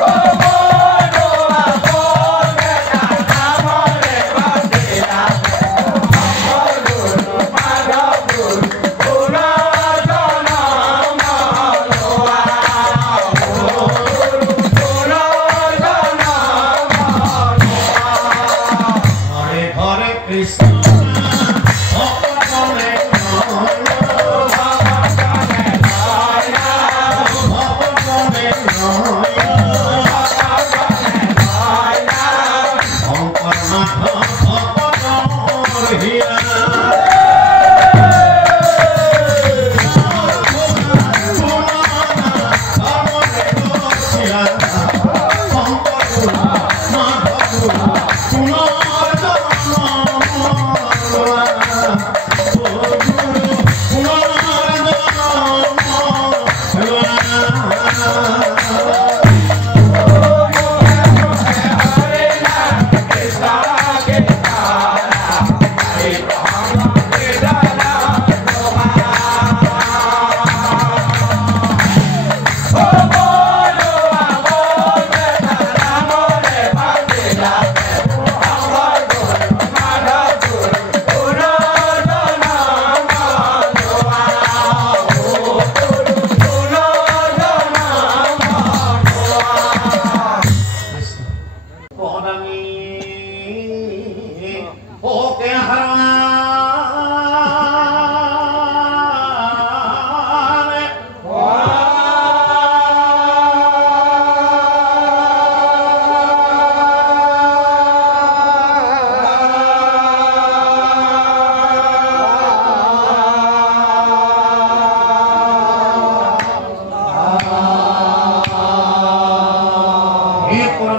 Oh!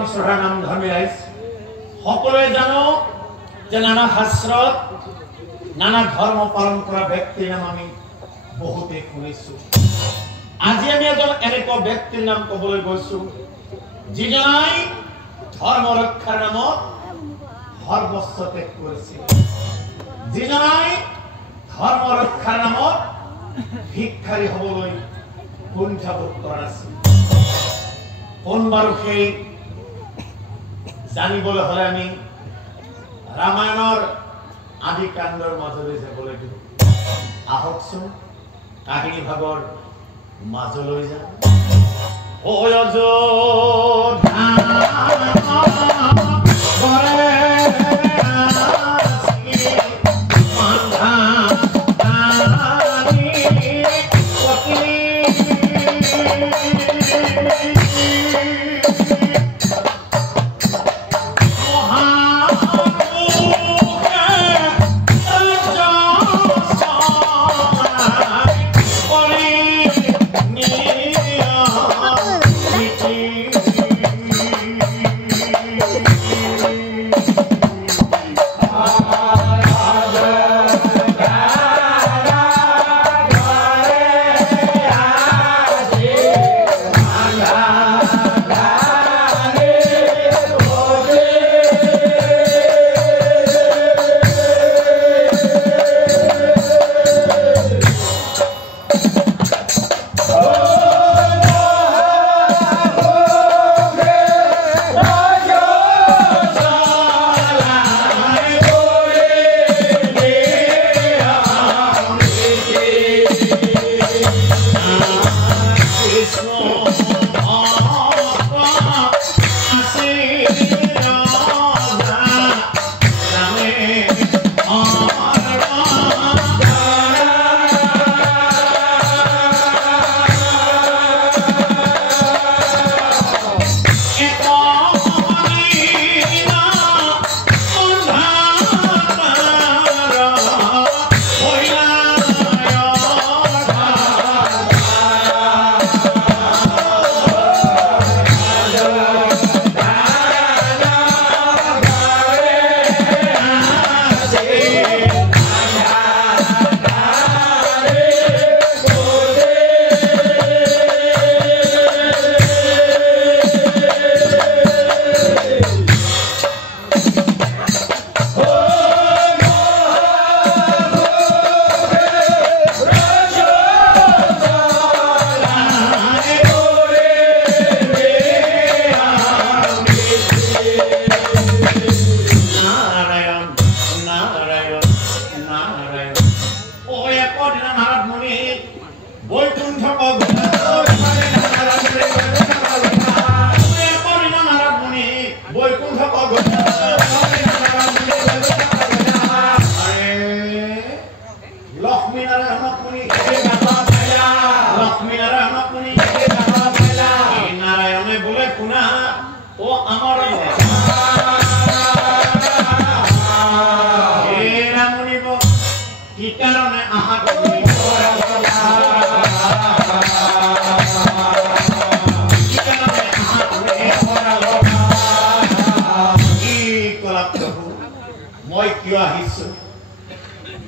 শ্ৰদ্ধাৰ নাম ধৰ্মী ৰাইজ সকলোৱে জানো যে নানা শাস্ত্ৰত নানা ধৰ্ম পালন কৰা ব্যক্তিৰ নাম আমি বহুতে শুনিছো আজি আমি এজন এনেকুৱা ব্যক্তিৰ নাম ক'বলৈ গৈছো যিজনাই ধৰ্ম ৰক্ষাৰ নামত সৰ্বস্ব ত্যাগ কৰিছিল যিজনাই ধৰ্ম ৰক্ষাৰ নামত ভিক্ষাৰী হ'বলৈ কুণ্ঠাবোধ কৰা নাছিল কোন বাৰু সেই জানিবলৈ হ'লে আমি ৰামায়ণৰ আদি কাণ্ডৰ মাজলৈ যাব লাগিব আহকচোন কাহিনী ভাগৰ মাজলৈ যাওঁ অযোধ্যা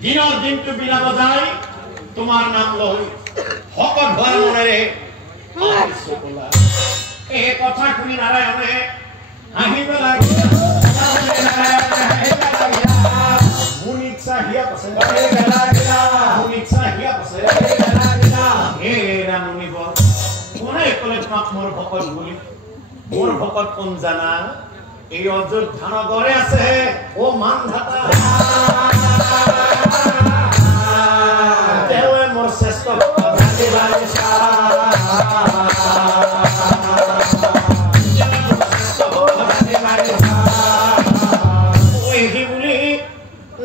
দিনৰ দিনটো বিনা বজাই তোমাৰ নাম লৈ ভকত হোৱাৰ মনেৰে আহিছো বোলা এই কথা শুনি নাৰায়ণে হাঁহি পেলাই মোৰ ভকত কোন জানা এই অযোধ্যা নগৰে আছে ও মানধাতা দেৱে মোৰ শ্ৰেষ্ঠ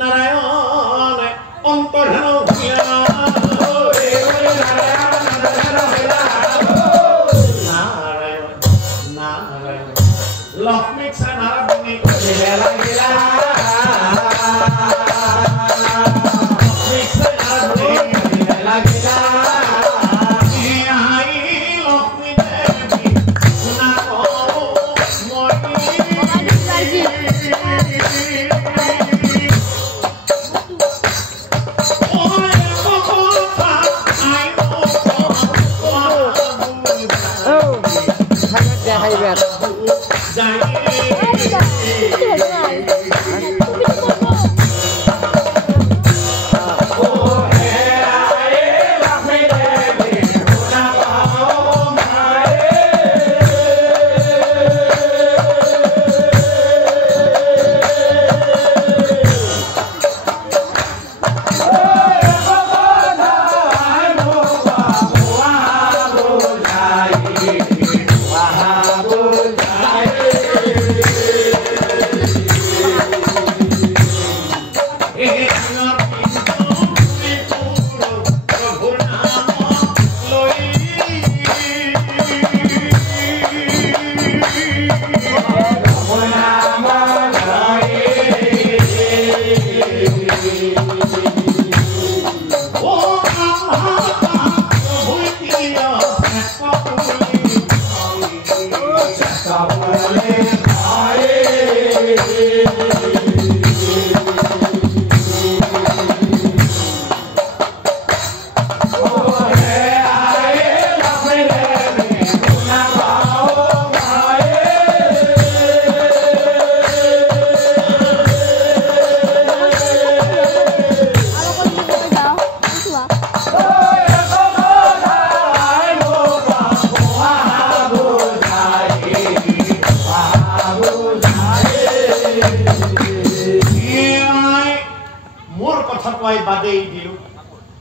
নাৰায়ণ অন্তৰ্ধান লক্ষ্মী নাৰায়ণ লক্ষ্মী দেবী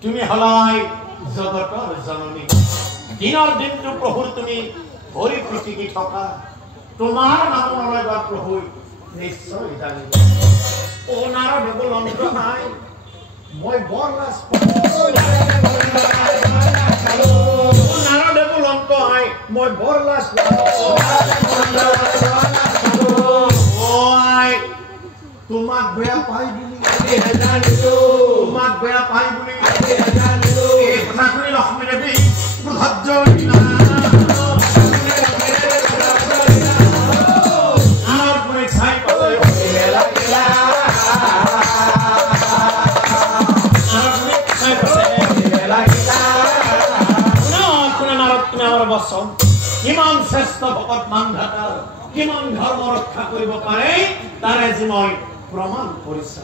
তুমি হলাই জগতৰ জননী দিনৰ দিনটো প্ৰভুৰ তুমি ভৰি পিটিকি থকা তোমাৰ নামলৈ বা প্ৰভু নিশ্চয় জানিব ও নাৰদেৱ অন্ত নাই মই বৰ লাজ নাৰদেৱ অন্ত নাই মই বৰ লাজ তোমাক বেয়া পাই বুলি তোমাক বেয়া পাই বুলি এই কথা শুনি লক্ষ্মী দেৱী ধৈৰ্য আনৰ পৰি চাই বচন কিমান শ্ৰেষ্ঠ ভকত মানধাতা কিমান ধৰ্ম ৰক্ষা কৰিব পাৰে তাৰে আজি মই প্ৰমাণ কৰিছে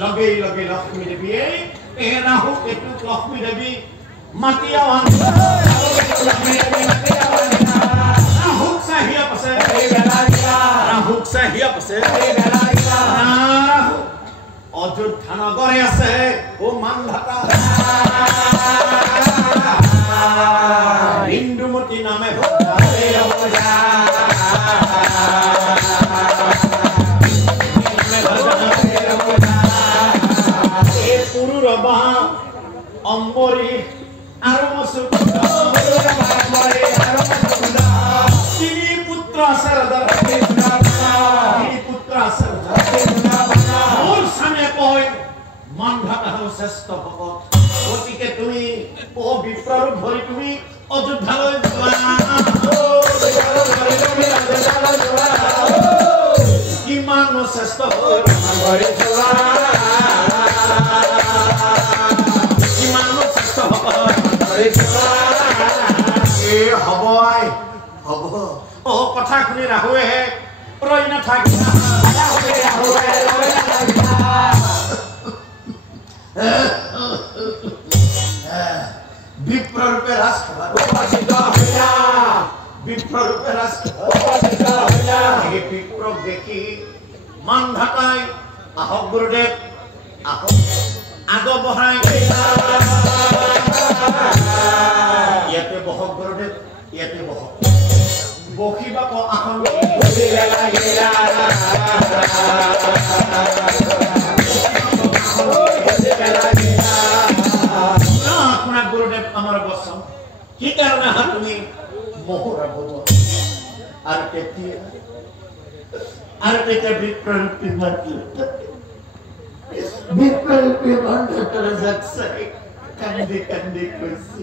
লগে লগে লক্ষ্মী দেৱীয়ে এই ৰাহু কেতু লক্ষ্মী দেৱী মাতিয়া ৰাহুক চাহিয়া পাছে অযোধ্যা নগৰে আছে ও মানধাতা ইন্দুমতী নামে পুৰুৰবা অম্বৰী আৰু তিনি পুত্ৰ আছে মোৰ স্বামীয়ে কয় মানধাতা হ'ল শ্ৰেষ্ঠ ভকত গতিকে তুমি ও বিপ্ৰৰূপ ধৰি তুমি অযোধ্যালৈ কিমান শ্ৰেষ্ঠ কিমান শ্ৰেষ্ঠ হ'ব হ'ব অ কথা শুনি ৰাহুৱে ৰৈ নাথাকি বিপ্ৰৰূপে ৰাজ বিপ্ৰৰূপে ৰাজ এই বিপ্ৰক দেখি মানধাতাই আহক গুৰুদেৱ আহক আগ বঢ়াই ইয়াতে বহক গুৰুদেৱ ইয়াতে বহক বহিবাক আসন আপোনাক গুৰুদেৱ আমাৰ বচন কি কাৰণে আহা তুমি মহুৰা বনোৱা আৰু তেতিয়া বিপ্ৰৰূপী মাতি বিপ্ৰৰূপী মানধাতাৰ যাক চাই কান্দি কান্দি কৈছে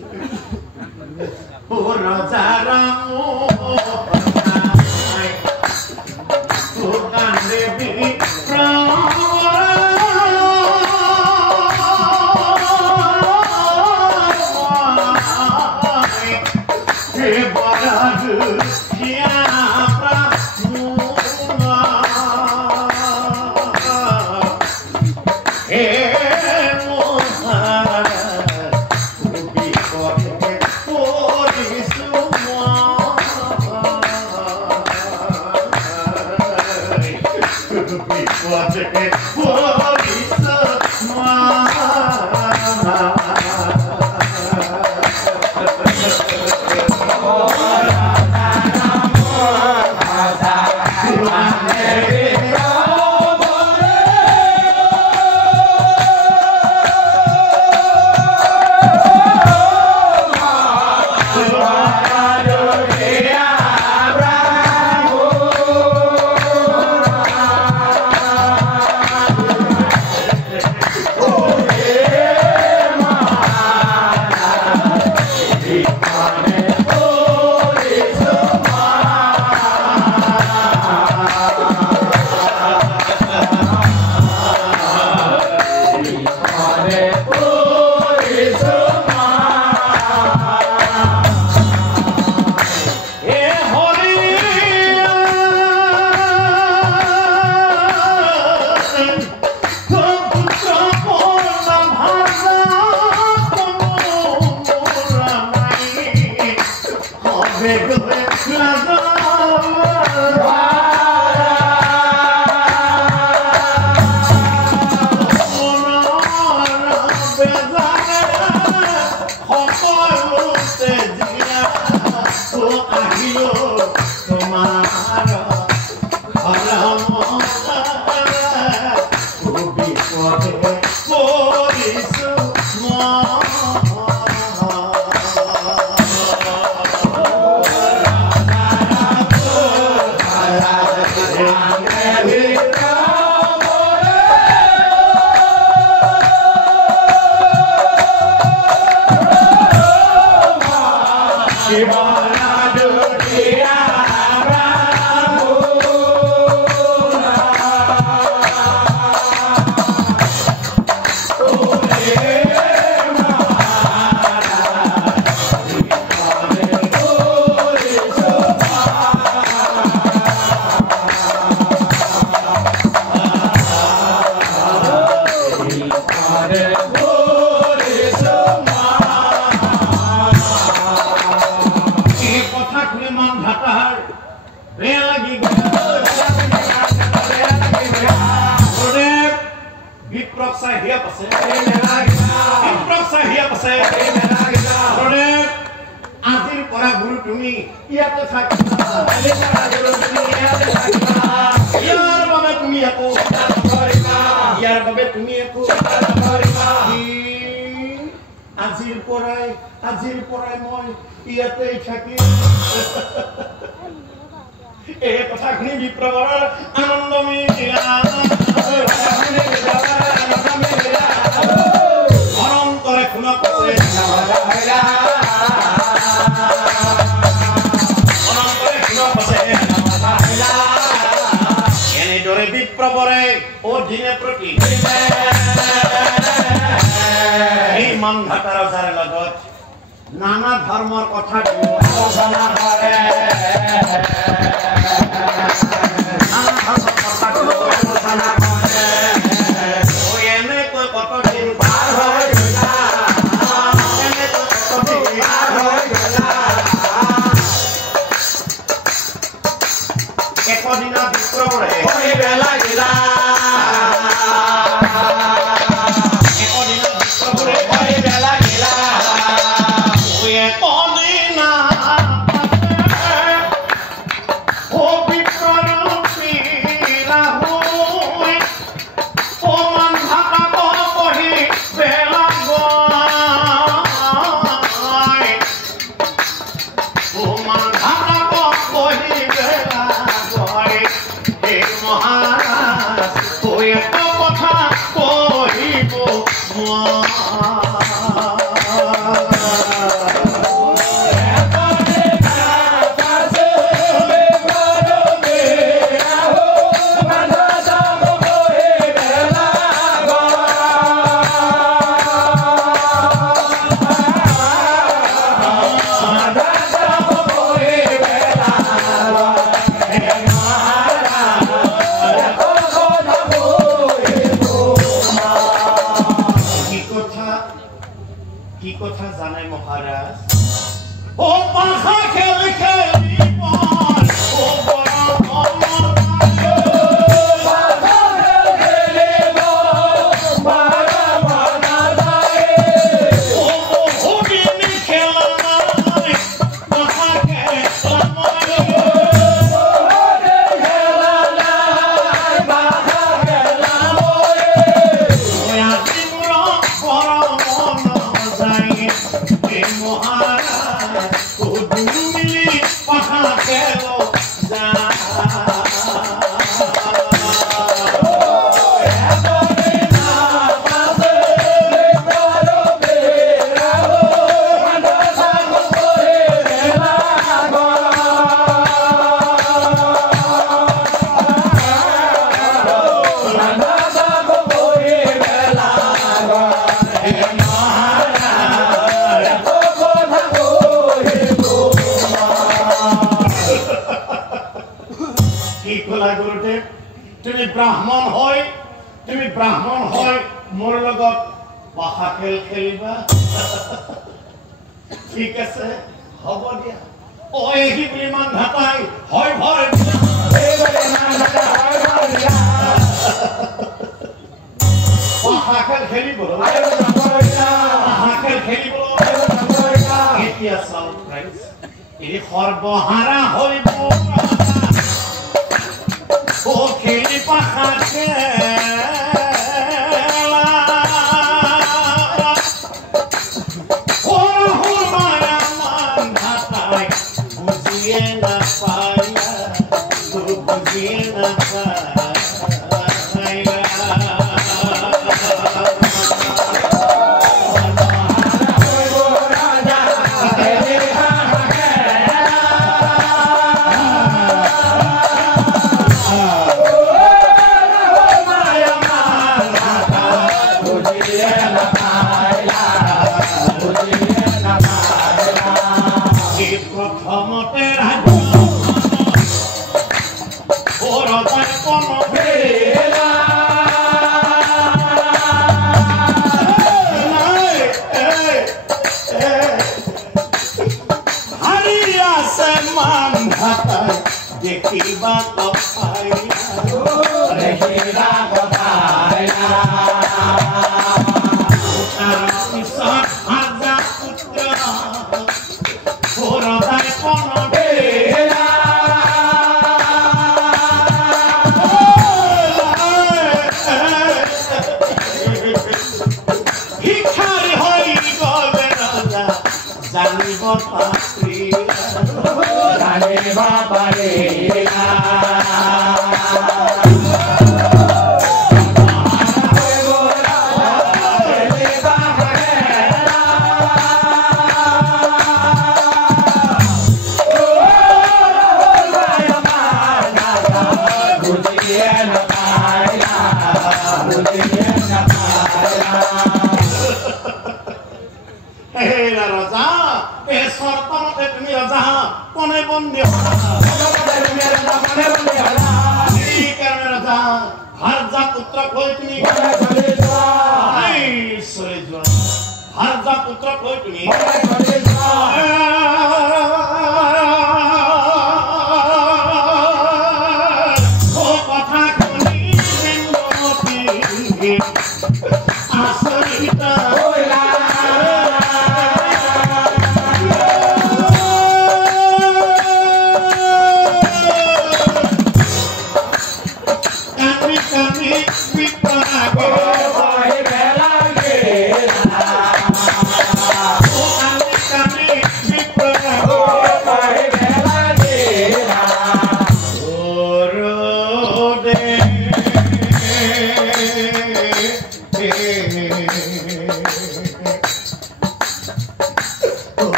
ও ৰজা ৰাম ও কান্দে বিপ্ৰ নানা ধৰ্মৰ কথা আলোচনা কৰে একদিনা বিপ্লৱৰে মহাৰাজ কলা গুৰুদেৱ তুমি ব্ৰাহ্মণ হয় মোৰ লগত বাহা খেল খেলিবা ঠিক আছে হ'ব দিয়া ওই কি বুলি মান ভাতাই হয় ভৰ বাহা খেল খেলিব এতিয়া চাওক ফ্ৰেণ্ডছ এই সৰ্বহাৰা হৰিব ও খেলি পাখা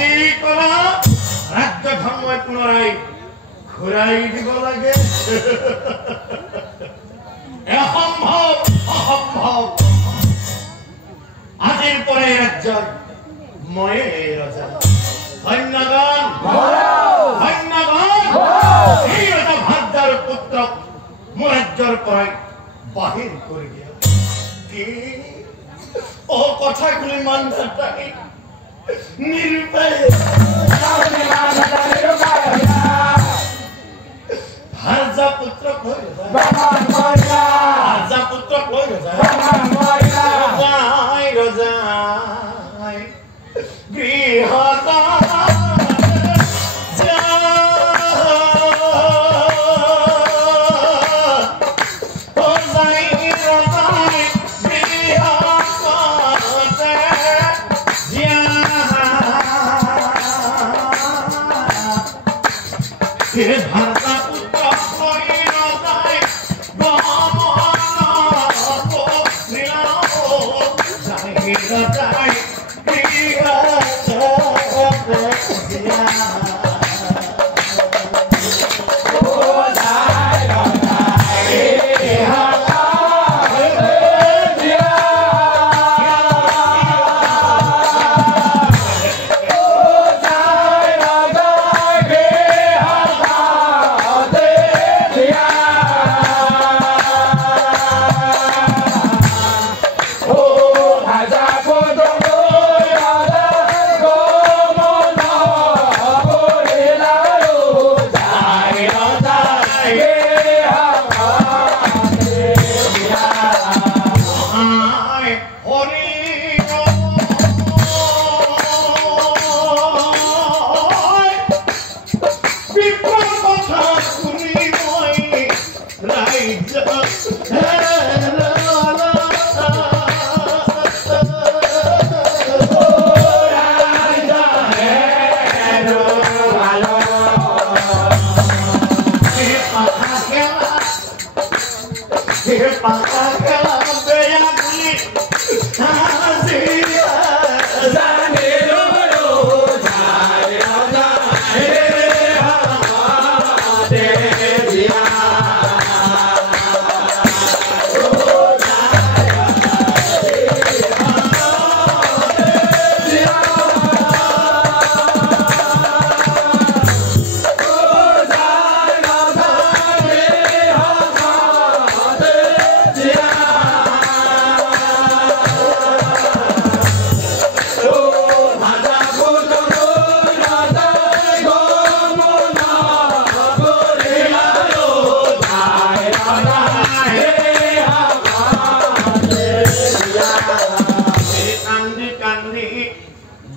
কৰা ৰাজ্য ধৰ্মই পুনৰাই ঘূৰাই দিব লাগে অসম্ভৱ অসম্ভৱ আজিৰ পৰা ৰাজ্যৰ ময়ে ৰজা ধন্যবাদ ধন্যবাদ এই ৰজা ভাৰ্যাৰ পুত্ৰক মোৰ ৰাজ্যৰ পৰাই বাহিৰ কৰি দিয়া কি ও কথা শুনি মান নাথাকি নিৰুপায় ভাৰ্যা পুত্ৰক লৈ ভাৰ্যা পুত্ৰক লৈ ৰজাই ৰজাই গৃহত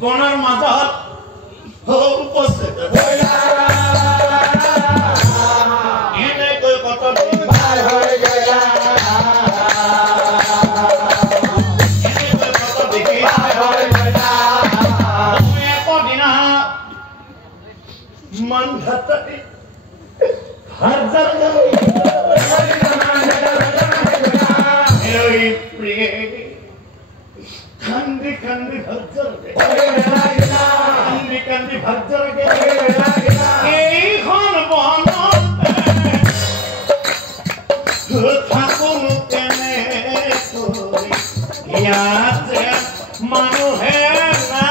গণৰ মাজত উপস্থিত এনেকৈ কত ভাই হৈ গলা এনেকৈ কত দেখি ভাই হৈ গলা একদিনা মন ধততি হাজাৰ এই প্ৰিয়ে কান্দি কান্দি ভাৰ্জৰ কান্দি কান্দি ভাৰ্জৰ এই হন বন থাকুন কেনে ইয়াতে মানুহে না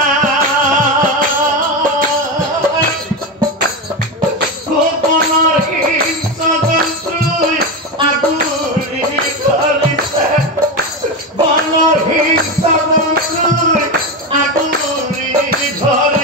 গোপনৰ হিংসযন্ত্ৰই আগুৰি ধৰিছে বনৰ হিংসযন্ত্ৰই আগুৰি ধৰিছে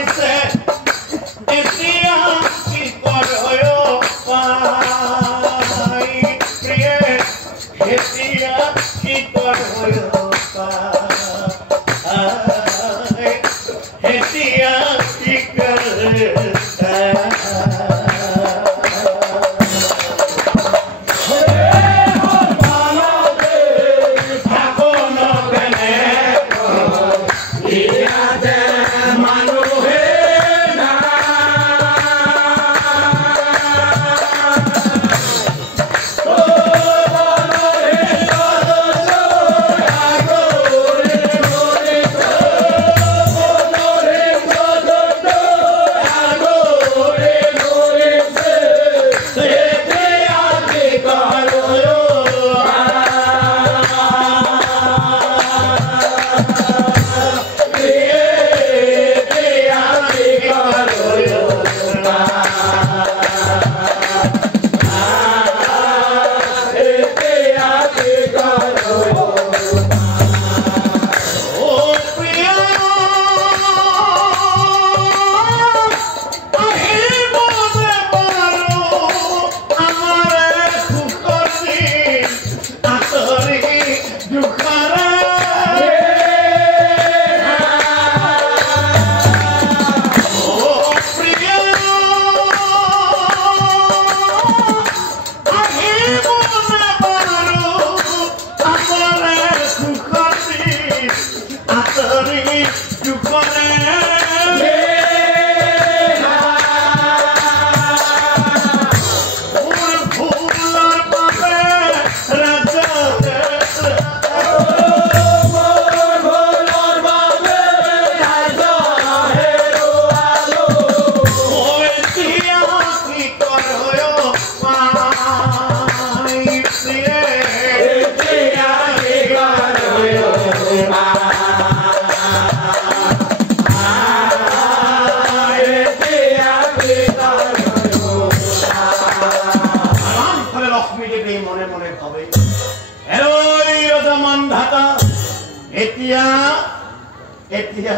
এতিয়া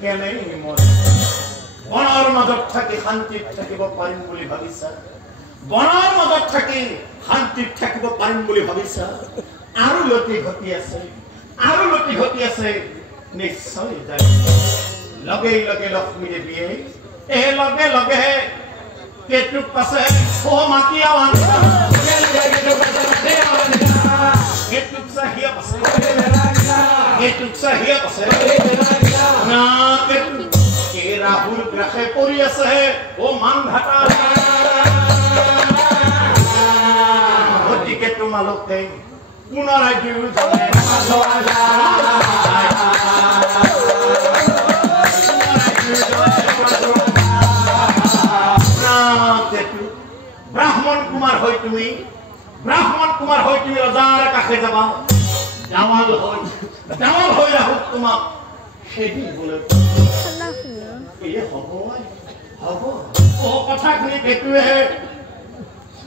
কেনে মন বনৰ মাজত থাকি শান্তিত থাকিব পাৰিম বুলি ভাবিছা বনৰ মাজত থাকি শান্তিত থাকিব পাৰিম বুলি ভাবিছা আৰু লতি ঘটি আছে নিশ্চয় লগে লগে লক্ষ্মী দেৱীয়ে লগে কেটুক পাছে ও মাটি আৱান কেটুক চাহিয়া পাছে না কেটুক কে ৰাহুল গ্ৰাসে পৰি আছে ও মান ঘাটা গতিকে তোমালোকে পুনৰাই দুয়োজনে ব্ৰাহ্মণ কুমাৰ হৈ তুমি ৰজাৰ কাষে যাবা ডাৱাল হৈ ৰাহুক তোমাক খেদিবলৈ হ'ব কথাখিনি কেতুৱে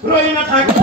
ৰৈ নাথাকিব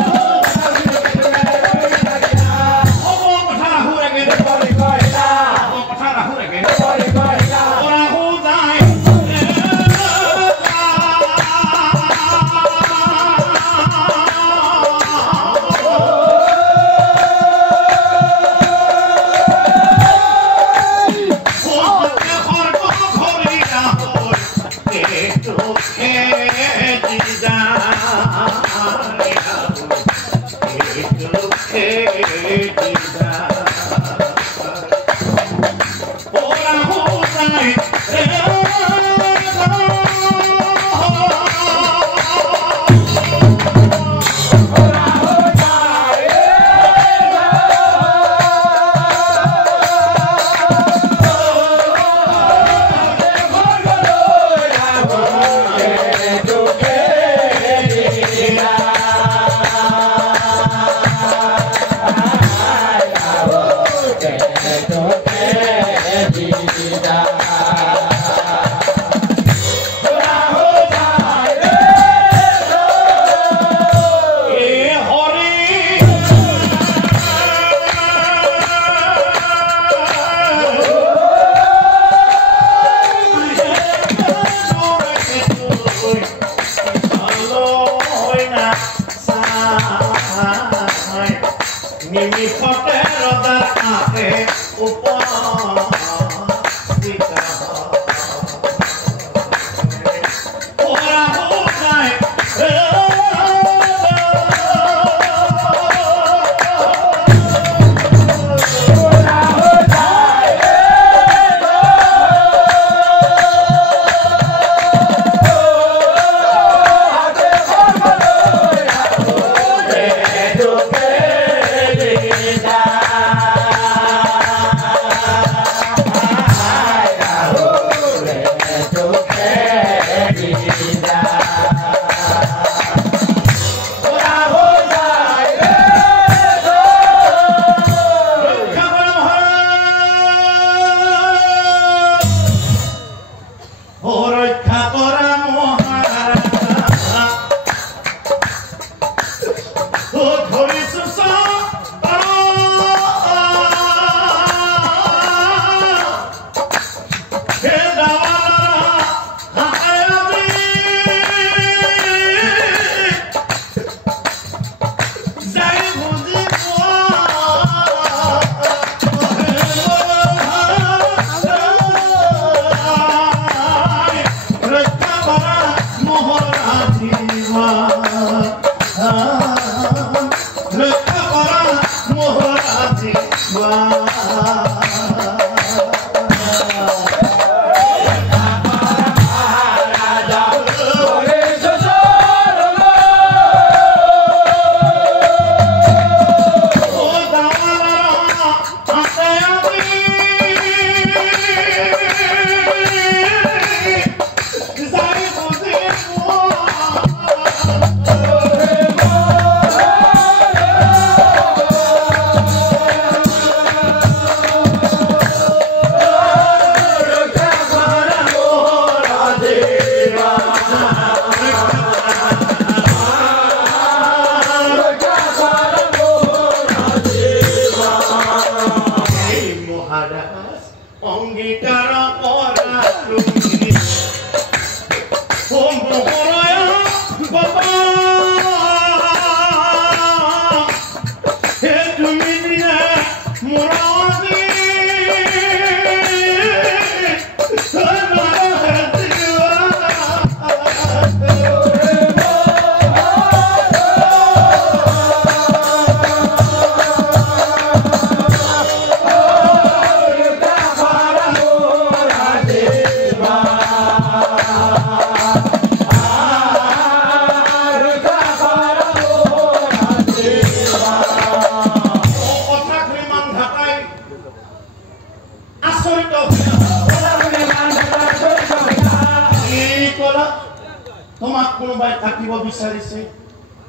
তোমাক কোনোবাই কাটিব বিচাৰিছে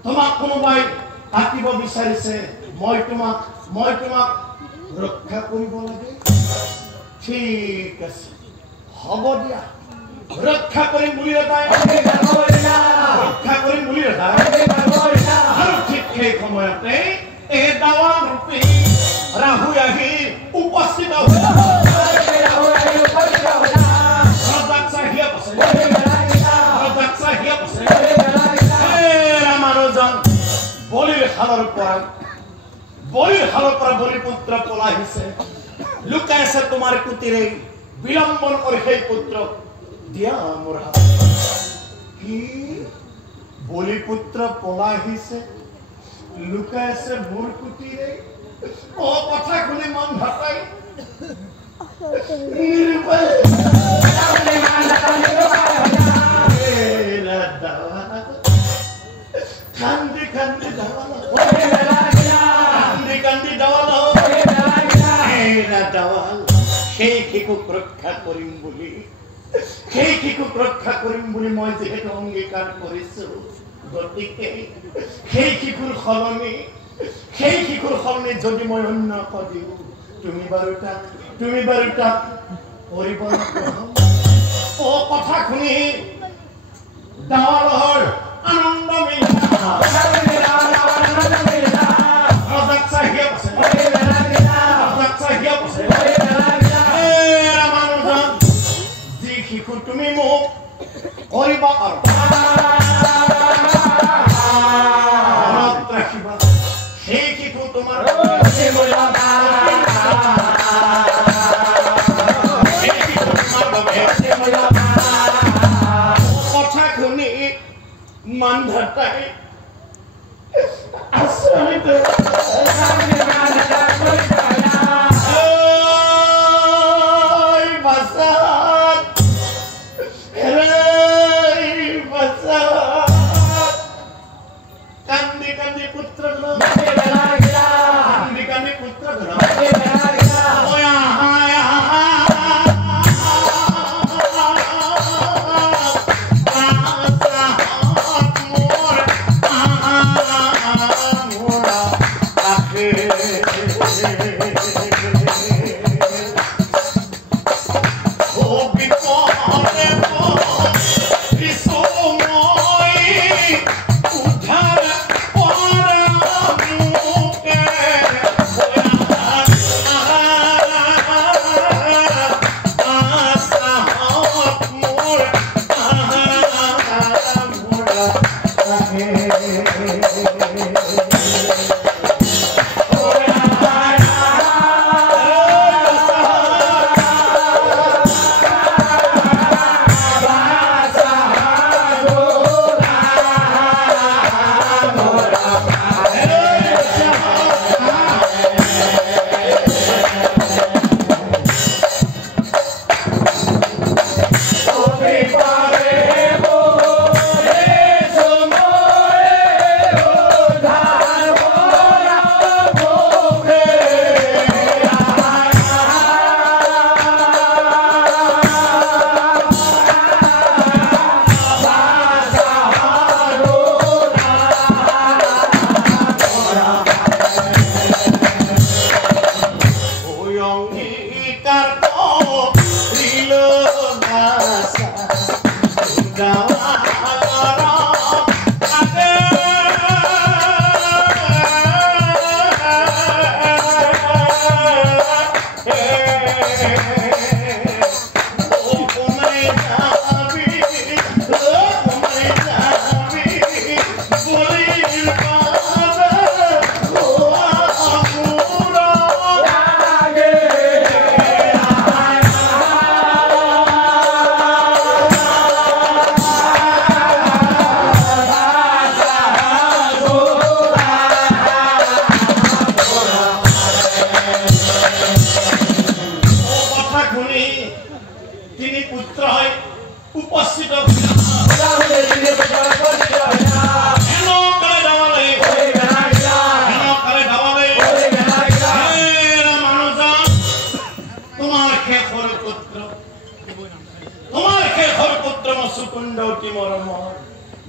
তোমাক কোনোবাই কাটিব বিচাৰিছে মই তোমাক ৰক্ষা কৰিব লাগে ঠিক আছে হ'ব দিয়া ৰক্ষা কৰিম বুলি ৰক্ষা কৰিম বুলি আৰু ঠিক সেই সময়তে এই দাৱা ৰূপী ৰাহু আহি উপস্থিত বলিৰ হালৰ পৰা বলিপুত্ৰ পলাই আহিছে লুকাই আছে তোমাৰ কুটিৰে বিলম্বন কৰি সেই পুত্ৰক দিয়া মোৰ হাত কি বলিপুত্ৰ পলাই আহিছে লুকাই আছে মোৰ কুটিৰে ও কথা শুনি মন ভাটাই কান্দি কান্দি সেই শিশুক ৰক্ষা কৰিম বুলি মই যিহেতু অংগীকাৰ কৰিছো গতিকে সেই শিশুৰ সলনি যদি মই অন্য দিওঁ তুমি বাৰু তাক কৰিব ও কথা শুনি দাৱালৰ আনন্দ যি শিশু তুমি মোক কৰিবা আৰু ৰাখিবা সেই শিশু তোমাৰ কথা শুনি মান ধৰতাই আশ্ৰমিত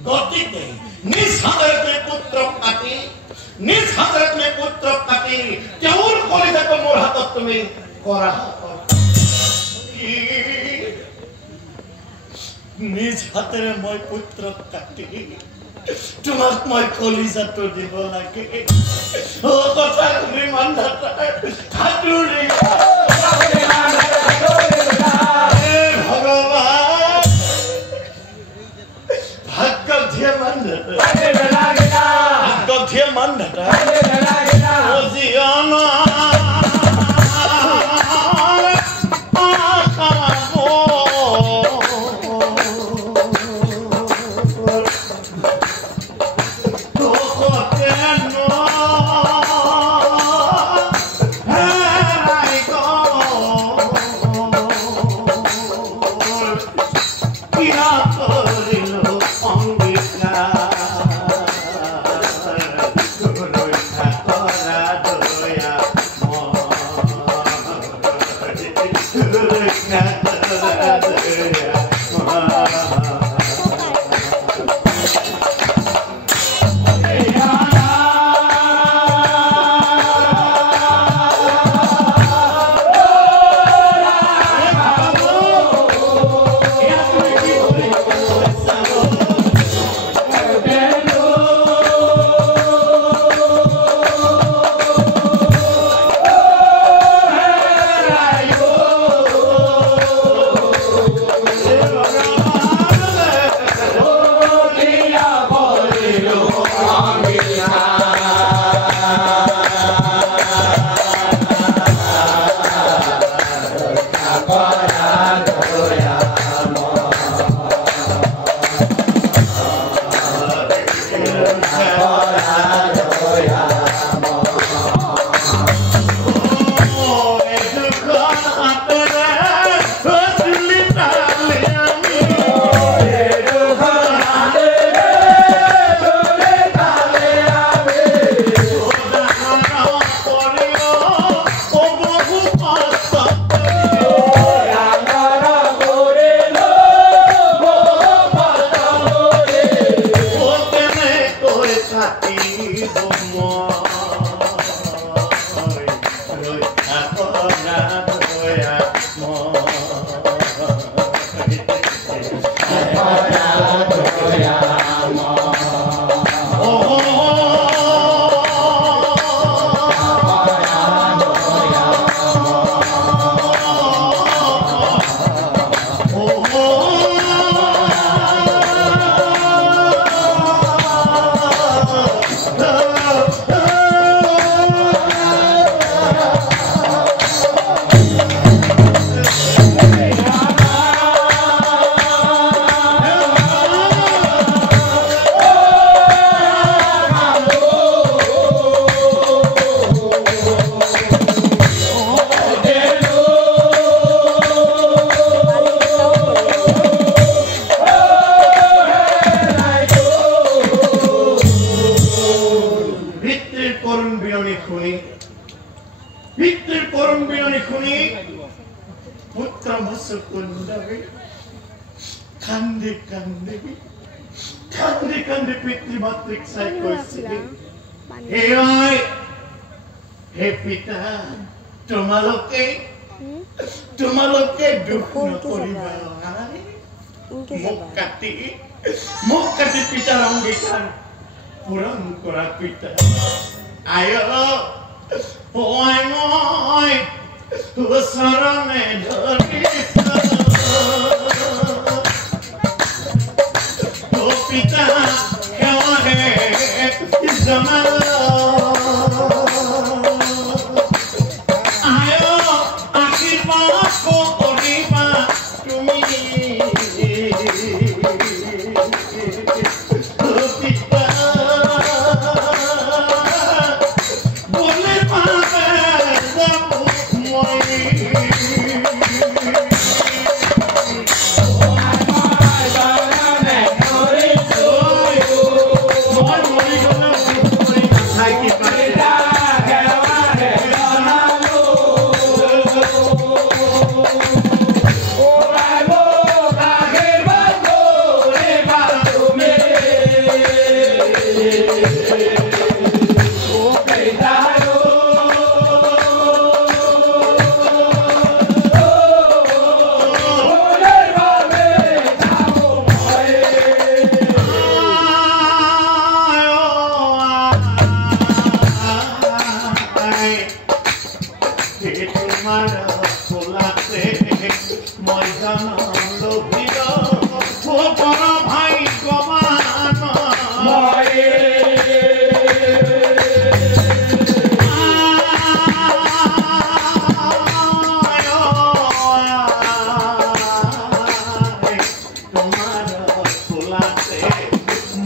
গতিকে নিজ হাতেৰে তুমি পুত্ৰক কাটি নিজ হাতেৰে তুমি পুত্ৰক কাটি তেওঁৰ কলিজাটো মোৰ হাতত তুমি কৰা নিজ হাতেৰে মই পুত্ৰক কাটি তোমাক মই কলিজাটো দিব লাগে ও কথা তুমি মান্ধাতা ঠাকুৰে ভগৱান ভাগ্য দিয়ে মান্ধাতা ভাগ্য দিয়ে মান্ধাতা ও জীৱানা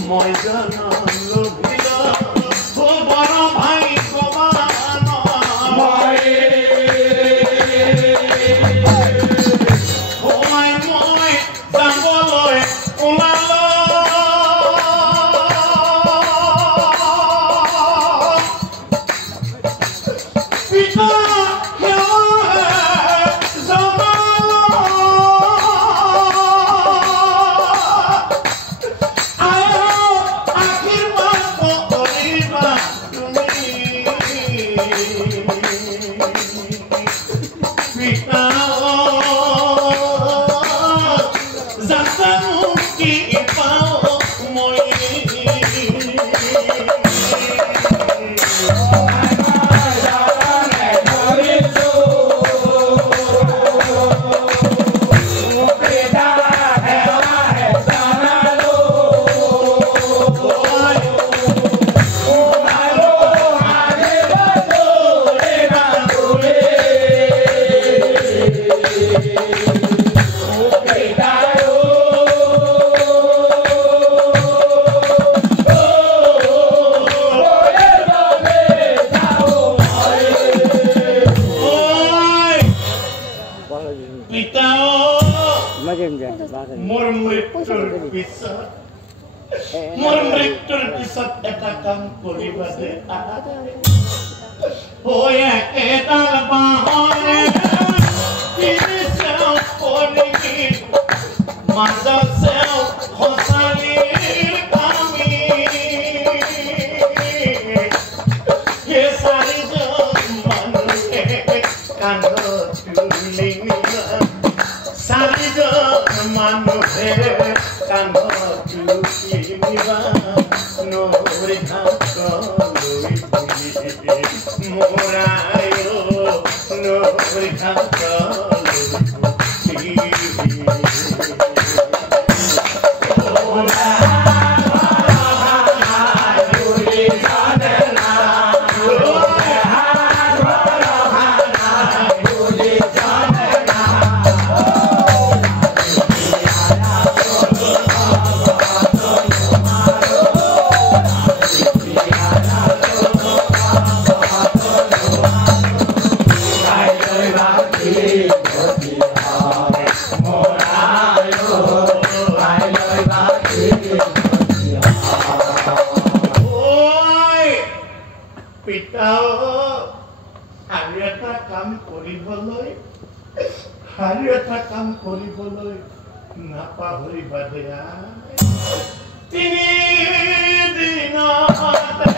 মই জনম লোভিল ও বড় ভাই সমান মই যাবলৈ ওলালো পিতা মোর মৃত্যুর পিছত এটা কাম করিবা দে ওই একেডাল বাঁহৰে তিনিচেও পলিকি মাজতেও সঁচালিৰ কামি সেই চাৰিজন মানুহে কান্ধত তুলি নিবা চাৰিজন মানুহে কান্ধত তুলি নিবা নৈ ঘাটলৈ মোৰায় নৈ ঘাটলৈ কাম কৰিবলৈ নাপাহৰিবা দেয়া তিনি দিনতে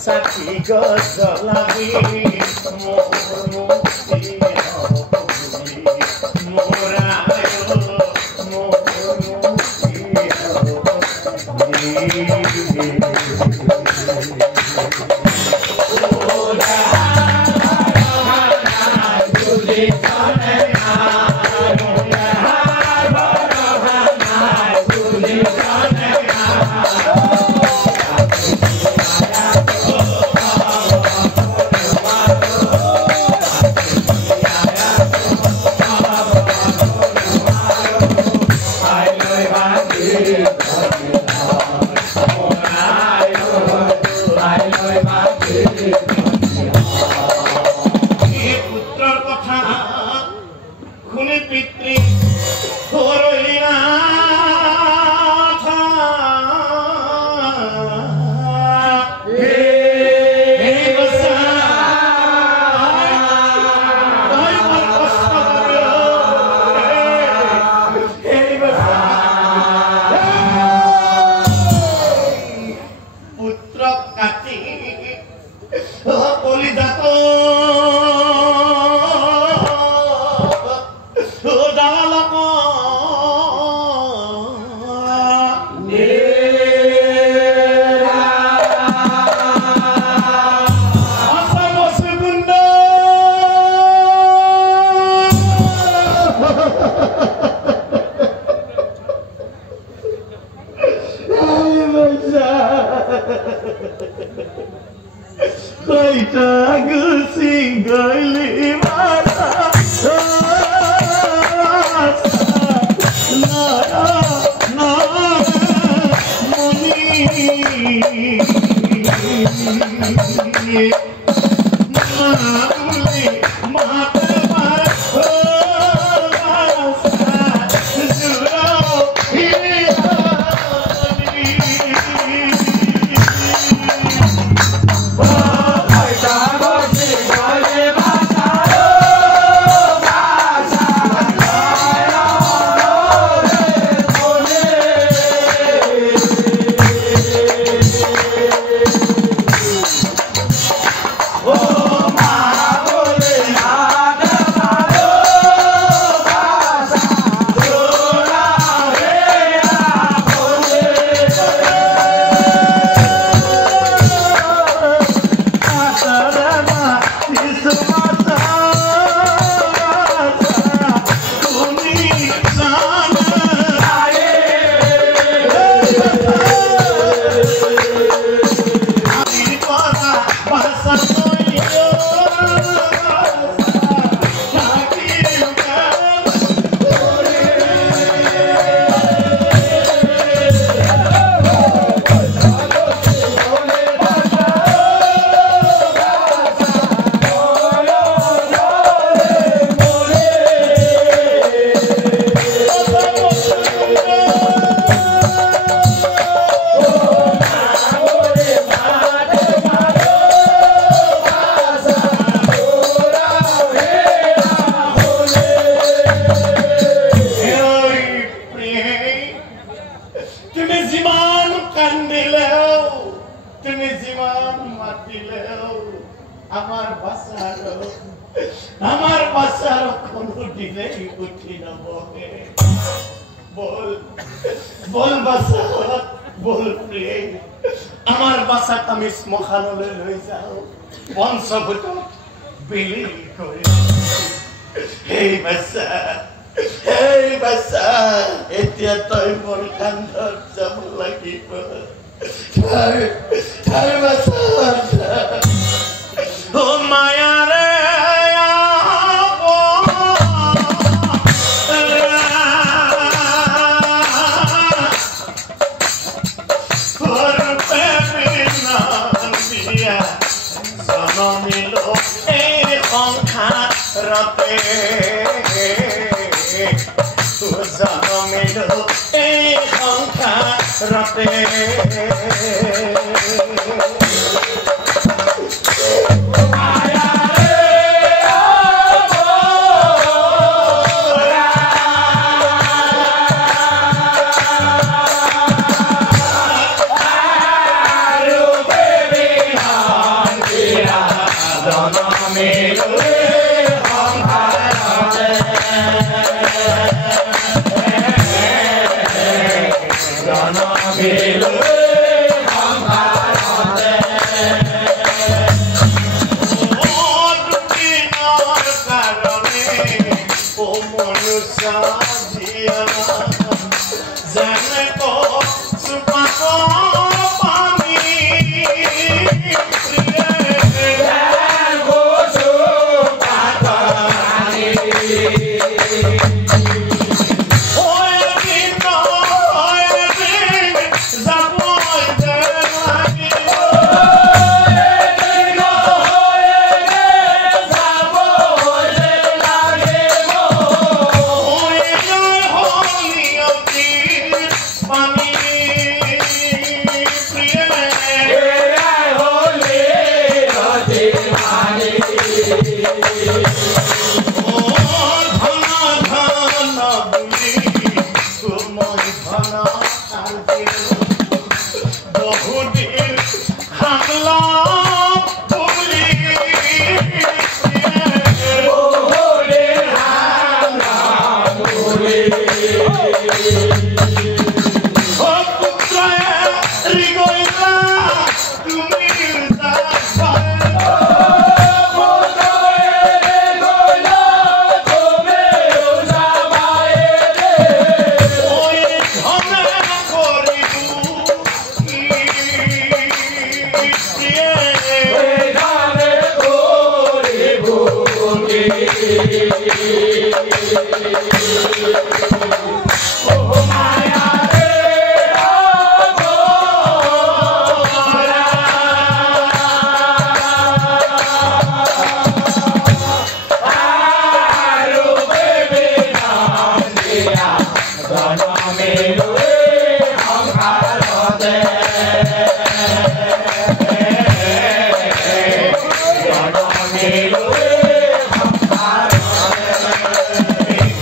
Sati gozalabi muhurmuti murayo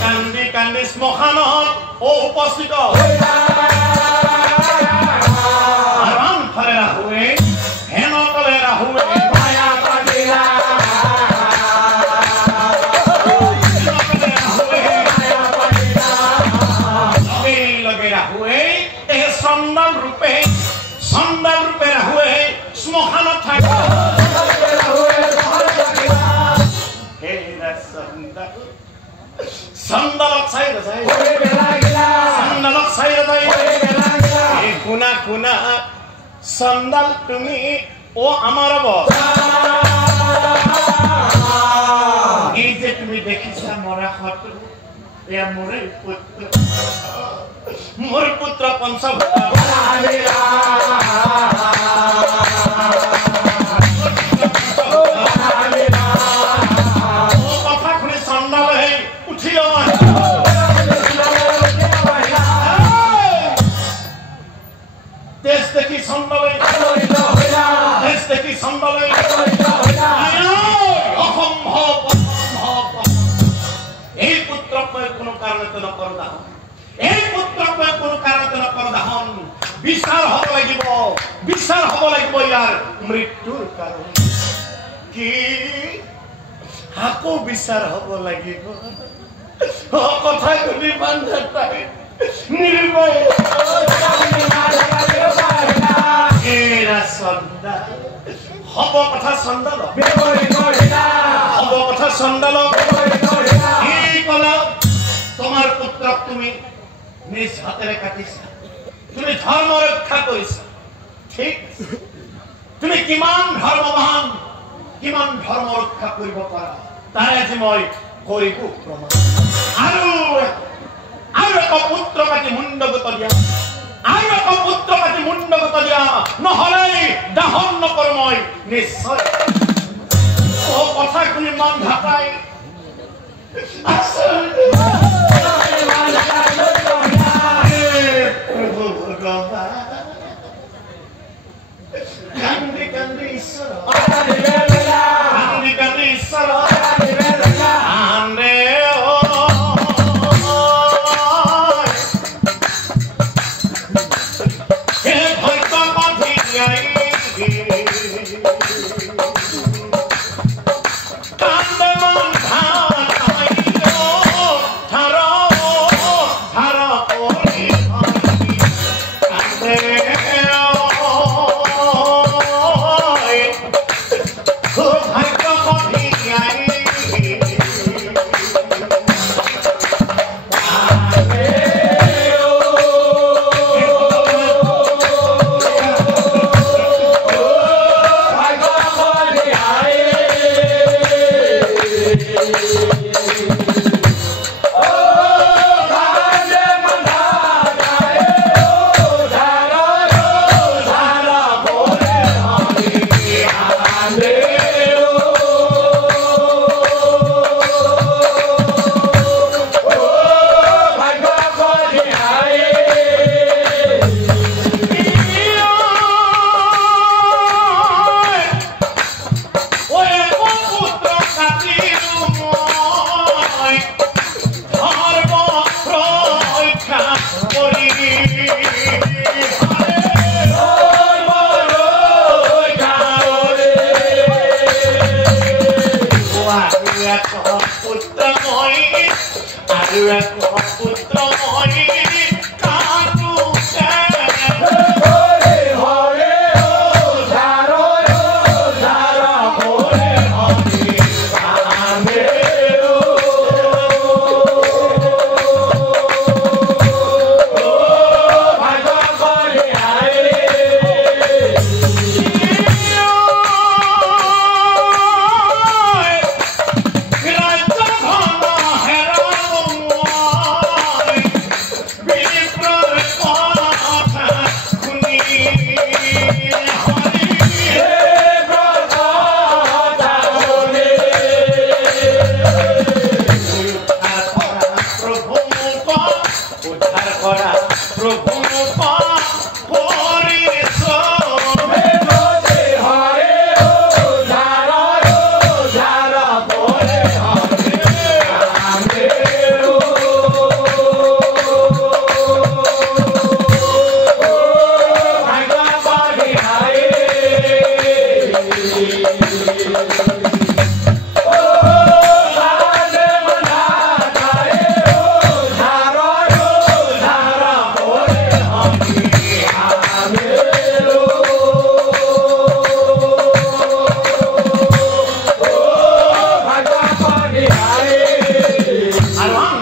কান্দি কান্দি শ্মশানত উপস্থিত আৰাম ফালে ৰাহুৱে হেন তলে ৰাহুৱে সন্দাল ৰূপে ৰাহুৱে শ্মশানত থাকে সন্দালক চাই যায় সন্দালক চাই যায় কোনা কোনা সন্দাল তুমি ও আমার এই যে তুমি দেখিছা মরা হতু এয়া মোরে পুত্র মোর পুত্র পঞ্চভূত কথা শুনি চন্দালে উঠিল দেশ দেখি চন্দালে দেশ দেখি চন্দালে অসম্ভৱ অসম্ভৱ এই পুত্ৰক মই কোনো কাৰণতে নকৰো দাহন এই পুত্ৰক মই কোনো কাৰণতে নকৰো দাহন বিচাৰ হ'ব লাগিব ইয়াৰ মৃত্যুৰ কাৰণ কি আকৌ বিচাৰ হ'ব লাগিব কথা শুনি বান্ধা পাই নিৰ্ভয় হব কথা চন্দাল হব কথা চন্দাল এই কলা তোমাৰ পুত্ৰক তুমি নিজ হাতেৰে কাটিছা তুমি ধৰ্ম ৰক্ষা কৰিছা ঠিক তুমি কিমান ধৰ্মৱান কিমান ধৰ্ম ৰক্ষা কৰিব পাৰা তাৰে আজি মই কৰিব প্ৰমাণ আৰু এক পুত্ৰ কাটি মুণ্ডগত দিয়া আৰু এক পুত্ৰ কাটি মুণ্ডগত দিয়া নহ'লে দাহন নকৰো মই নিশ্চয় কথা শুনি মন ঢাকাই কান্দি কান্দি ঈশ্বৰ কান্দি কান্দি ঈশ্বৰ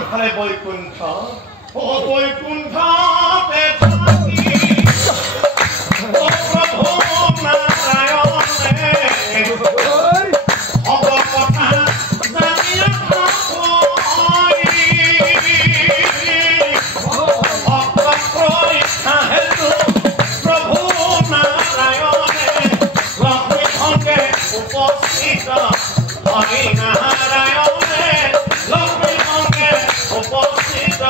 ফালে বৈকুণ্ঠ ও বৈকুণ্ঠতে থাকি ও প্রভু নারায়ণে অব কথা জানিয়া প্রভু নারায়ণে লক্ষ্মী সঙ্গে উপস্থিত হরি নারায়ণে লক্ষ্মী সঙ্গে উপস্থিত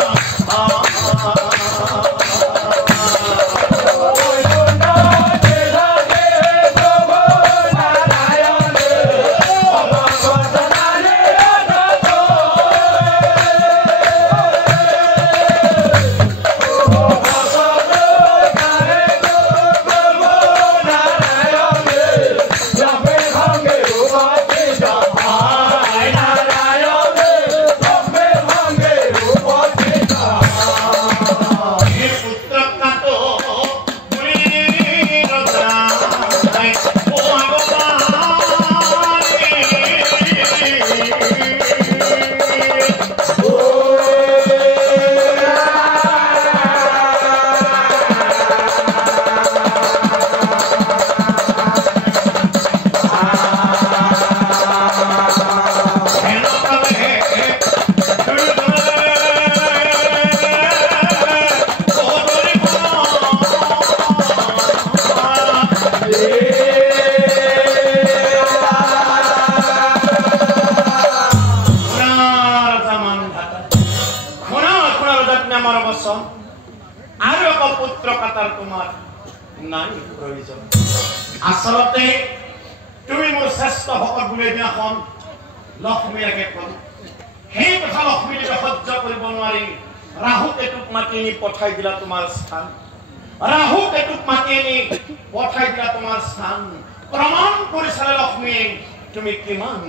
আসলতে তুমি মোৰ শ্ৰেষ্ঠ ভকত বুলি দিনাখন লক্ষ্মীকে ক'লো সেই কথা লক্ষ্মীয়ে সহ্য কৰিব নোৱাৰি ৰাহু কেতুক মাতি আনি পঠাই দিলা তোমাৰ স্থান ৰাহু কেতুক মাতি আনি পঠাই দিলা তোমাৰ স্থান প্ৰমাণ কৰিছালে লক্ষ্মীয়ে তুমি কিমান